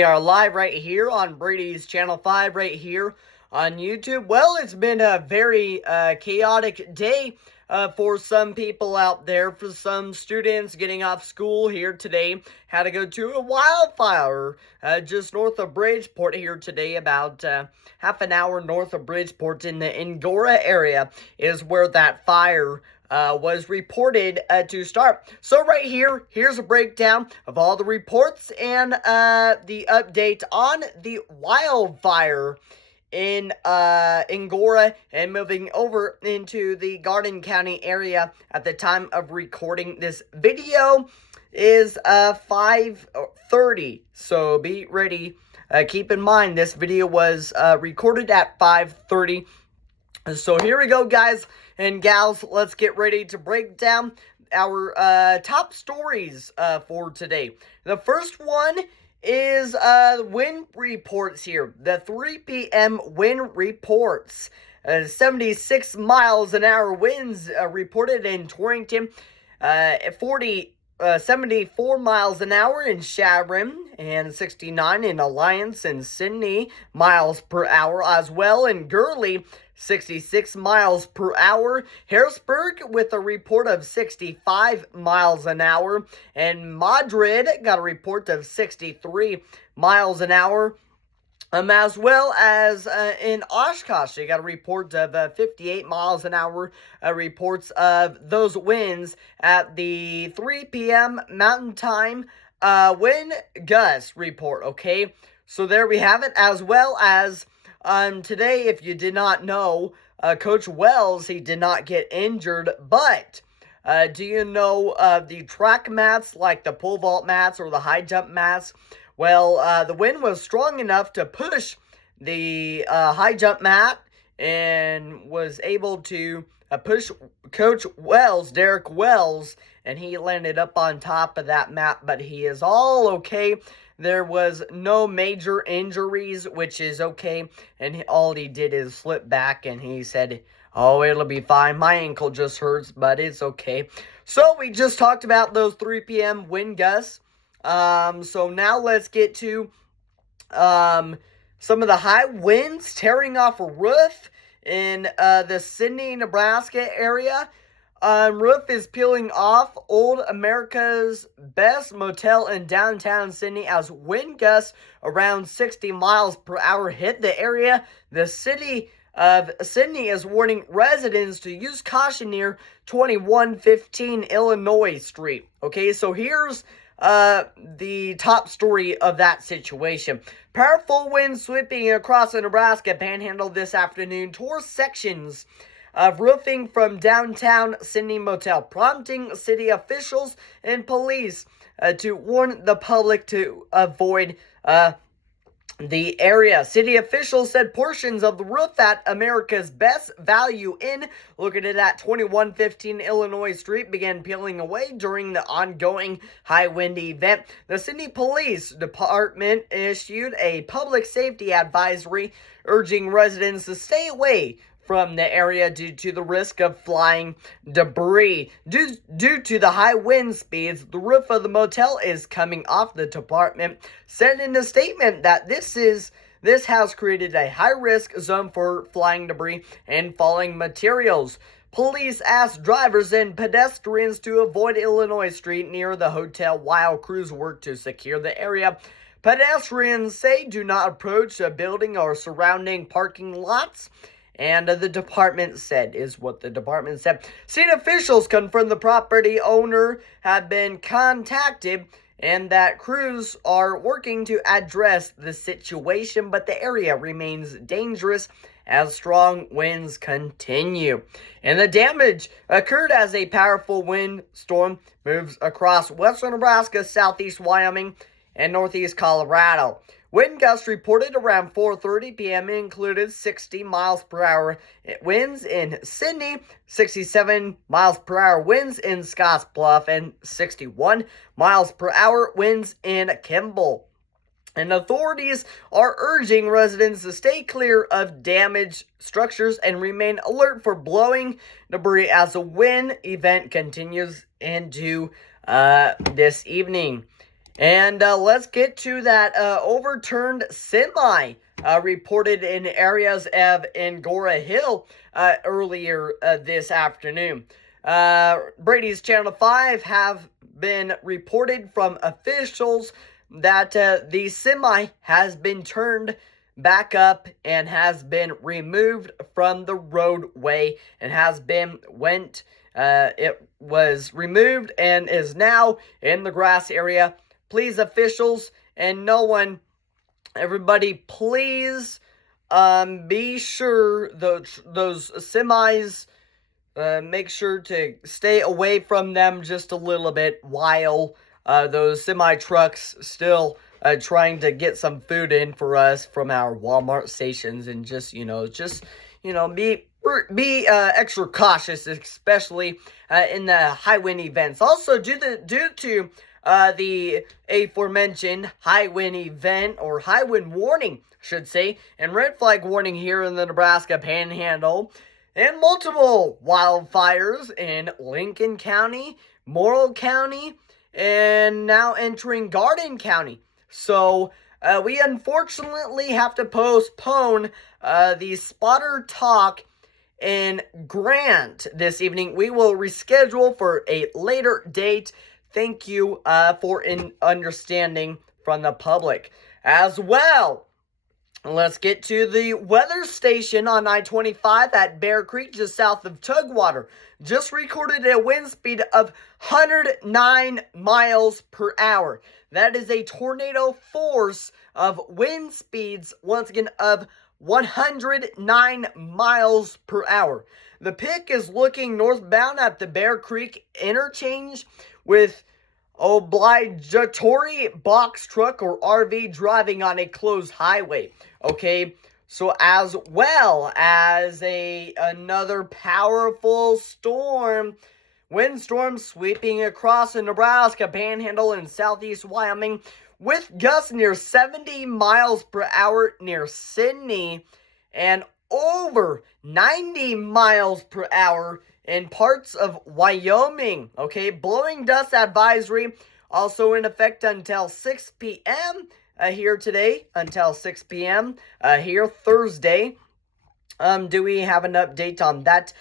We are live right here on Brady's Channel 5 right here on YouTube. Well, it's been a very chaotic day for some people out there. For some students getting off school here today, had to go to a wildfire just north of Bridgeport here today. About half an hour north of Bridgeport in the Angora area is where that fire was reported to start. So right here, here's a breakdown of all the reports and the update on the wildfire in Angora, and moving over into the Garden County area at the time of recording this video is 5:30. So be ready. Keep in mind this video was recorded at 5:30. So here we go, guys and gals. Let's get ready to break down our top stories for today. The first one is wind reports here. The 3 p.m. wind reports. 76 miles an hour winds reported in Torrington. 74 miles an hour in Sharon, and 69 in Alliance and Sydney miles per hour as well. In Gurley, 66 miles per hour. Harrisburg with a report of 65 miles an hour. And Madrid got a report of 63 miles an hour. As well as in Oshkosh, they got a report of 58 miles an hour. Reports of those winds at the 3 p.m. Mountain Time wind gust report. Okay, so there we have it. As well as today, if you did not know, Coach Wells, he did not get injured, but do you know the track mats, like the pole vault mats or the high jump mats? Well, the wind was strong enough to push the high jump mat and was able to push Coach Wells, Derek Wells, and he landed up on top of that mat, but he is all okay. There was no major injuries, which is okay, and all he did is slip back, and he said, "Oh, it'll be fine. My ankle just hurts, but it's okay." So we just talked about those 3 p.m. wind gusts. So now let's get to some of the high winds tearing off a roof in the Sydney, Nebraska area. Roof is peeling off Old America's Best Motel in downtown Sydney as wind gusts around 60 miles per hour hit the area. The city of Sydney is warning residents to use caution near 2115 Illinois Street. Okay, so here's the top story of that situation. Powerful winds sweeping across the Nebraska Panhandle this afternoon tore sections of roofing from downtown Sydney Motel, prompting city officials and police to warn the public to avoid the area. City officials said portions of the roof at America's Best Value Inn, located at 2115 Illinois Street, began peeling away during the ongoing high wind event. The Sydney Police Department issued a public safety advisory urging residents to stay away from the area due to the risk of flying debris. Due to the high wind speeds, the roof of the motel is coming off. The department said in a statement that this has created a high-risk zone for flying debris and falling materials. Police asked drivers and pedestrians to avoid Illinois Street near the hotel while crews work to secure the area. Pedestrians say do not approach a building or surrounding parking lots. And the department said, is what the department said. City officials confirmed the property owner had been contacted and that crews are working to address the situation, but the area remains dangerous as strong winds continue. And the damage occurred as a powerful windstorm moves across western Nebraska, southeast Wyoming, and northeast Colorado. Wind gusts reported around 4:30 p.m. included 60 miles per hour winds in Sydney, 67 miles per hour winds in Scottsbluff, and 61 miles per hour winds in Kimball. And authorities are urging residents to stay clear of damaged structures and remain alert for blowing debris as the wind event continues into this evening. And let's get to that overturned semi reported in areas of Angora Hill earlier this afternoon. Brady's Channel 5 have been reported from officials that the semi has been turned back up and has been removed from the roadway and it was removed and is now in the grass area. Please, officials and no one, everybody, please be sure those semis, make sure to stay away from them just a little bit while those semi trucks still trying to get some food in for us from our Walmart stations, and just be extra cautious, especially in the high wind events. Also, due to the aforementioned high wind event, or high wind warning, should say, and red flag warning here in the Nebraska Panhandle, and multiple wildfires in Lincoln County, Morrill County, and now entering Garden County. So we unfortunately have to postpone the spotter talk in Grant this evening. We will reschedule for a later date. Thank you for understanding from the public. As well, let's get to the weather station on I-25 at Bear Creek, just south of Tugwater. Just recorded a wind speed of 109 miles per hour. That is a tornado force of wind speeds, once again, of 109 miles per hour. The pick is looking northbound at the Bear Creek interchange with obligatory box truck or RV driving on a closed highway. Okay, so as well as another powerful windstorm sweeping across the Nebraska Panhandle and southeast Wyoming, with gusts near 70 miles per hour near Sydney and over 90 miles per hour in parts of Wyoming. Okay, blowing dust advisory also in effect until 6 p.m. Here today, until 6 p.m. Here Thursday. Do we have an update on that?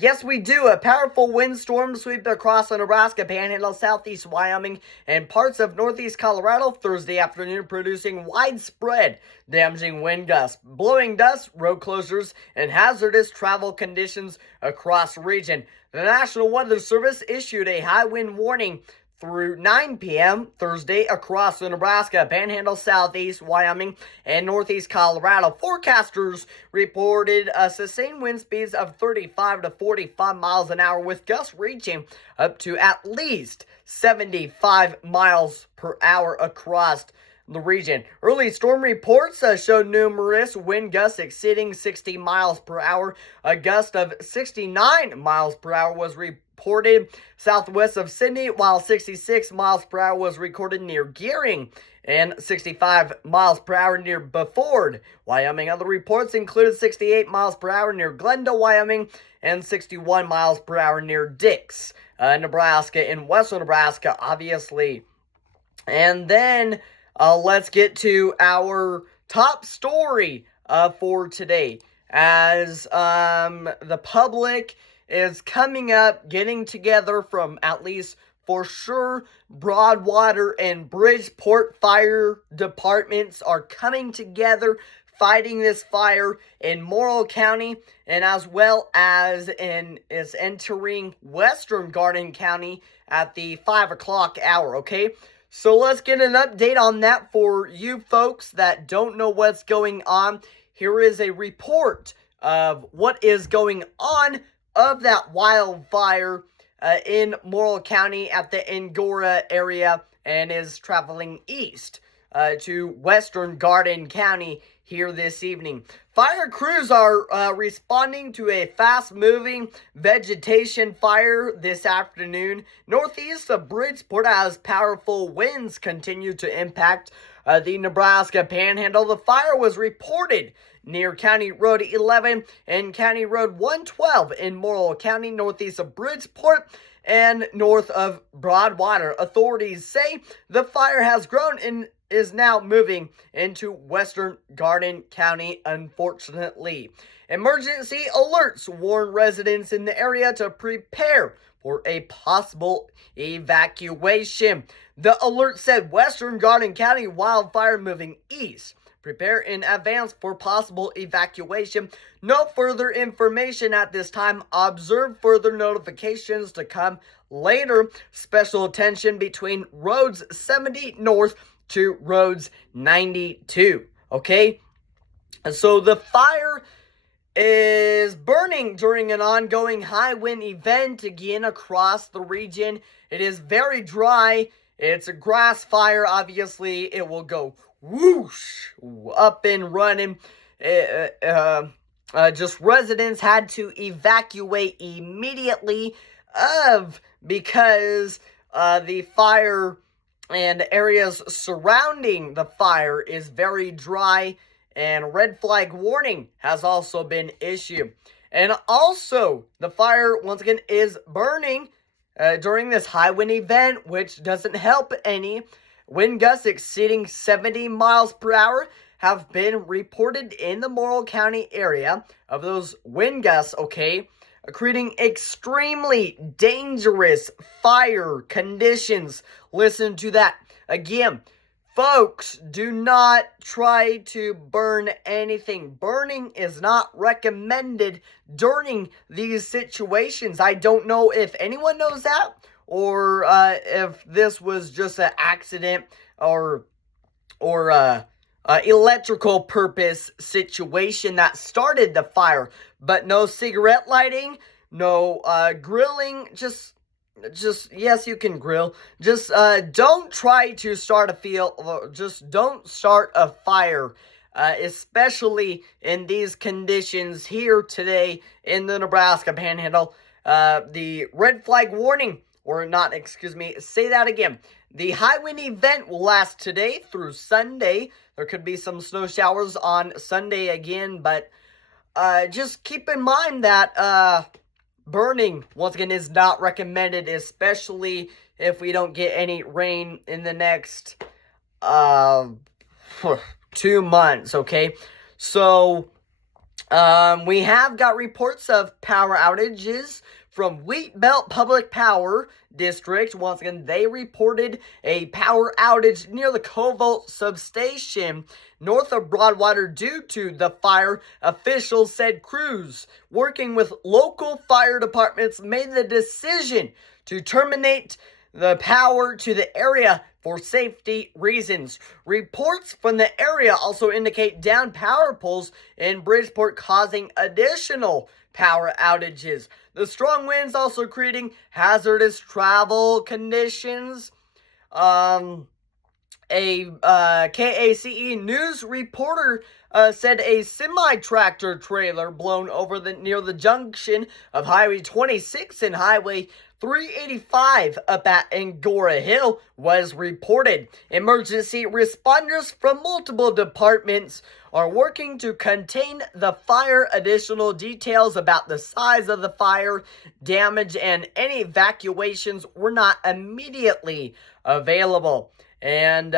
Yes, we do. A powerful windstorm sweep across the Nebraska Panhandle, southeast Wyoming, and parts of northeast Colorado Thursday afternoon, producing widespread damaging wind gusts, blowing dust, road closures, and hazardous travel conditions across the region. The National Weather Service issued a high wind warning through 9 p.m. Thursday across the Nebraska Panhandle, southeast Wyoming, and northeast Colorado. Forecasters reported sustained wind speeds of 35 to 45 miles an hour, with gusts reaching up to at least 75 miles per hour across the region. Early storm reports showed numerous wind gusts exceeding 60 miles per hour. A gust of 69 miles per hour was reported southwest of Sydney, while 66 miles per hour was recorded near Gearing and 65 miles per hour near Beaufort, Wyoming. Other reports included 68 miles per hour near Glendale, Wyoming, and 61 miles per hour near Dix, Nebraska, in western Nebraska, obviously. And then let's get to our top story for today, as the public is coming up, getting together from, at least for sure, Broadwater and Bridgeport fire departments are coming together, fighting this fire in Morrill County, and as well as is entering western Garden County at the 5 o'clock hour, okay? So let's get an update on that for you folks that don't know what's going on. Here is a report of what is going on of that wildfire in Morrill County at the Angora area, and is traveling east to western Garden County here this evening. Fire crews are responding to a fast-moving vegetation fire this afternoon northeast of Bridgeport, as powerful winds continue to impact the Nebraska Panhandle. The fire was reported near County Road 11 and County Road 112 in Morrill County, northeast of Bridgeport, and north of Broadwater. Authorities say the fire has grown and is now moving into western Garden County, unfortunately. Emergency alerts warn residents in the area to prepare for a possible evacuation. The alert said western Garden County wildfire moving east. Prepare in advance for possible evacuation. No further information at this time. Observe further notifications to come later. Special attention between roads 70 north to roads 92. Okay? So the fire is burning during an ongoing high wind event again across the region. It is very dry. It's a grass fire. Obviously, it will go whoosh up and running. Just residents had to evacuate immediately because the fire and areas surrounding the fire is very dry, and red flag warning has also been issued. And also, the fire once again is burning during this high wind event, which doesn't help any. Wind gusts exceeding 70 miles per hour have been reported in the Morrill County area. Of those wind gusts, okay, creating extremely dangerous fire conditions. Listen to that. Again, folks, do not try to burn anything. Burning is not recommended during these situations. I don't know if anyone knows that, or if this was just an accident or electrical purpose situation that started the fire. But no cigarette lighting, no grilling, just yes, you can grill. Just don't try to start don't start a fire, especially in these conditions here today in the Nebraska Panhandle. The red flag warning, or not, excuse me, say that again. The high wind event will last today through Sunday. There could be some snow showers on Sunday again, but just keep in mind that burning, once again, is not recommended, especially if we don't get any rain in the next 2 months, okay? So, we have got reports of power outages from Wheat Belt Public Power District. Once again, they reported a power outage near the Covalt substation north of Broadwater due to the fire. Officials said crews working with local fire departments made the decision to terminate the power to the area for safety reasons. Reports from the area also indicate down power poles in Bridgeport causing additional power outages. The strong winds also creating hazardous travel conditions. A KACE news reporter said a semi-tractor trailer blown over near the junction of Highway 26 and Highway 385 up at Angora Hill was reported. Emergency responders from multiple departments are working to contain the fire. Additional details about the size of the fire, damage, and any evacuations were not immediately available. And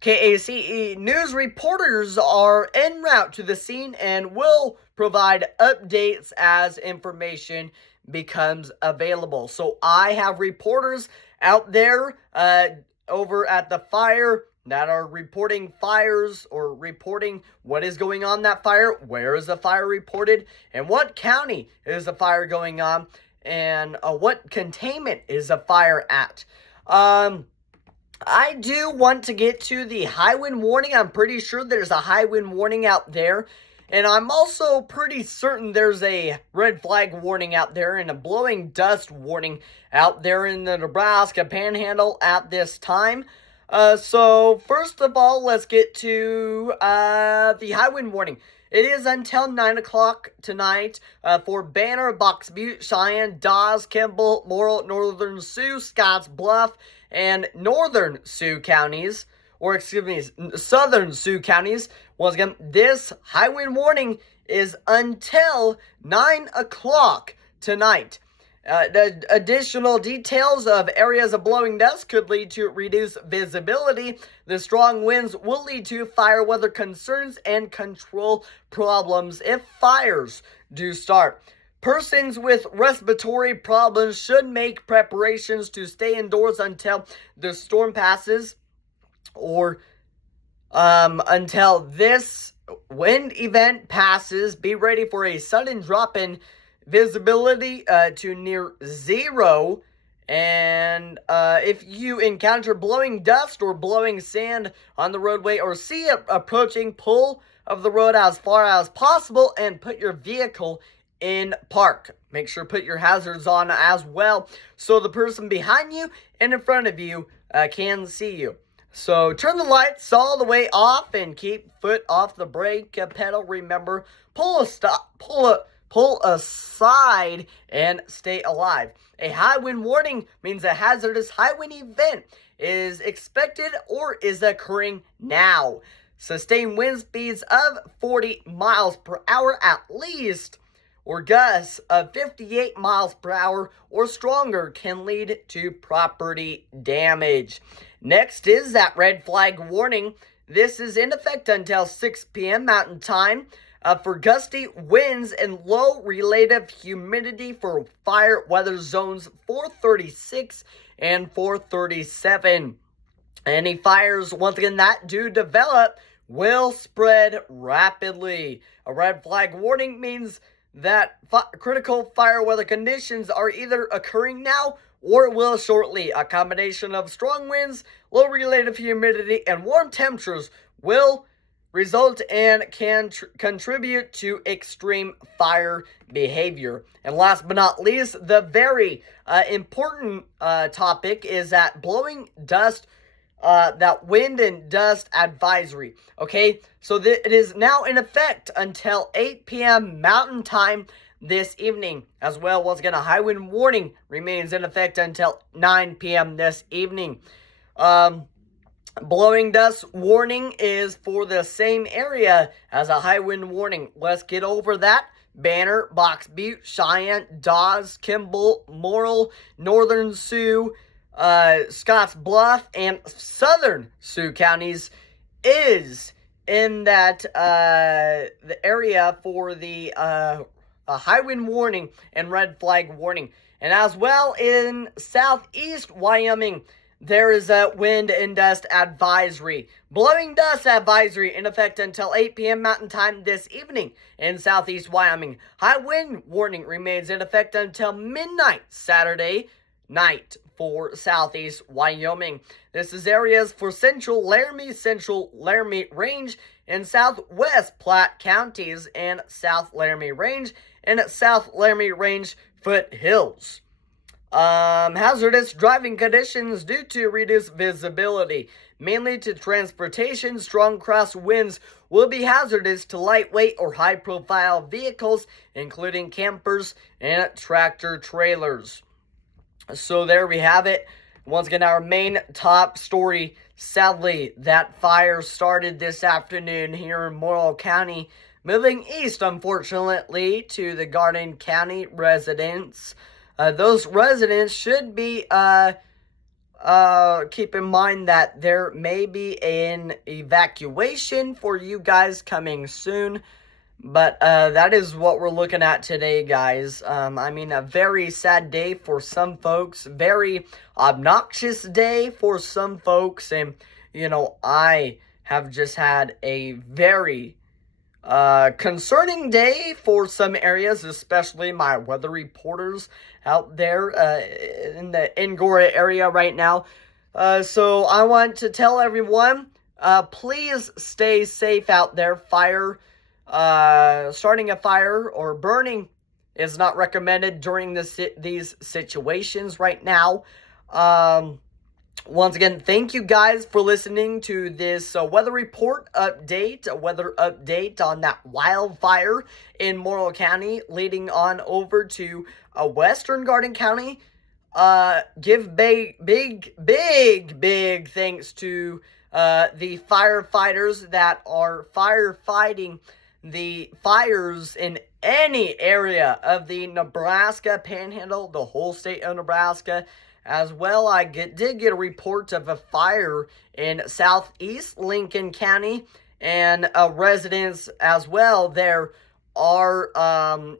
KACE news reporters are en route to the scene and will provide updates as information becomes available. So I have reporters out there over at the fire that are reporting fires or reporting what is going on in that fire, where is the fire reported, and what county is the fire going on, and what containment is the fire at. I do want to get to the high wind warning. I'm pretty sure there's a high wind warning out there. And I'm also pretty certain there's a red flag warning out there and a blowing dust warning out there in the Nebraska Panhandle at this time. So first of all, let's get to the high wind warning. It is until 9 o'clock tonight for Banner, Box Butte, Cheyenne, Dawes, Kimball, Morrill, Northern Sioux, Scotts Bluff, and Northern Sioux counties, or excuse me, Southern Sioux counties. Once again, this high wind warning is until 9 o'clock tonight. The additional details of areas of blowing dust could lead to reduced visibility. The strong winds will lead to fire weather concerns and control problems if fires do start. Persons with respiratory problems should make preparations to stay indoors until the storm passes or until this wind event passes. Be ready for a sudden drop in visibility to near zero. And if you encounter blowing dust or blowing sand on the roadway or see it approaching, pull of the road as far as possible and put your vehicle in park. Make sure to put your hazards on as well so the person behind you and in front of you can see you. So turn the lights all the way off and keep foot off the brake pedal. Remember, pull aside and stay alive. A high wind warning means a hazardous high wind event is expected or is occurring now. Sustained wind speeds of 40 miles per hour at least, or gusts of 58 miles per hour or stronger can lead to property damage. Next is that red flag warning. This is in effect until 6 p.m. Mountain Time for gusty winds and low relative humidity for fire weather zones 436 and 437. Any fires, once again, that do develop will spread rapidly. A red flag warning means that critical fire weather conditions are either occurring now or will shortly. A combination of strong winds, low relative humidity, and warm temperatures will result and can contribute to extreme fire behavior. And last but not least, the very important topic is that blowing dust, that wind and dust advisory. Okay, so it is now in effect until 8 p.m. Mountain Time this evening. As well, once again, a high wind warning remains in effect until 9 p.m. this evening. Blowing dust warning is for the same area as a high wind warning. Let's get over that. Banner, Box Butte, Cheyenne, Dawes, Kimball, Morrill, Northern Sioux, Scotts Bluff, and Southern Sioux counties is in that the area for the high wind warning and red flag warning. And as well in southeast Wyoming, there is a wind and dust advisory. Blowing dust advisory in effect until 8 p.m. Mountain Time this evening in southeast Wyoming. High wind warning remains in effect until midnight Saturday night for southeast Wyoming. This is areas for central Laramie Range, and southwest Platte counties, and South Laramie Range, and South Laramie Range foothills. Hazardous driving conditions due to reduced visibility, mainly to transportation. Strong crosswinds will be hazardous to lightweight or high-profile vehicles, including campers and tractor trailers. So there we have it. Once again, our main top story. Sadly, that fire started this afternoon here in Morrill County, moving east, unfortunately, to the Garden County residents. Those residents should be keep in mind that there may be an evacuation for you guys coming soon. But that is what we're looking at today, guys. I mean, a very sad day for some folks. Very obnoxious day for some folks. And, you know, I have just had a very concerning day for some areas, especially my weather reporters out there in the Angora area right now. So I want to tell everyone, please stay safe out there. Starting a fire or burning is not recommended during these situations right now. Once again, thank you guys for listening to this weather report update, a weather update on that wildfire in Morrill County leading on over to western Garden County. Give big thanks to the firefighters that are firefighting the fires in any area of the Nebraska Panhandle, the whole state of Nebraska. As well, I did get a report of a fire in southeast Lincoln County, and residents as well there are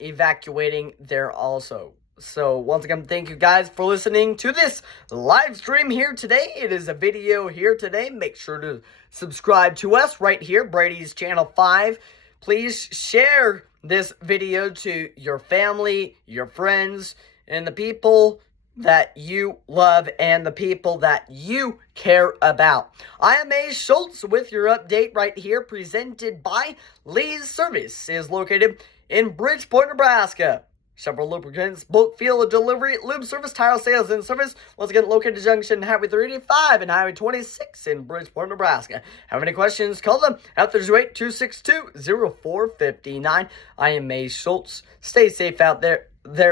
evacuating there also. So once again, thank you guys for listening to this live stream here today. It is a video here today. Make sure to subscribe to us right here, Brady's Channel 5. Please share this video to your family, your friends, and the people that you love and the people that you care about. I am A. Schultz with your update right here, presented by Lee's Service. It is located in Bridgeport, Nebraska. Several lubricants, bulk fuel delivery, lube service, tire sales and service. Once again, located at Junction Highway 385 and Highway 26 in Bridgeport, Nebraska. Have any questions? Call them at 308-262-0459. I am A. Schultz. Stay safe out there,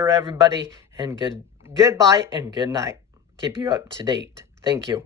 everybody, and goodbye and good night. Keep you up to date. Thank you.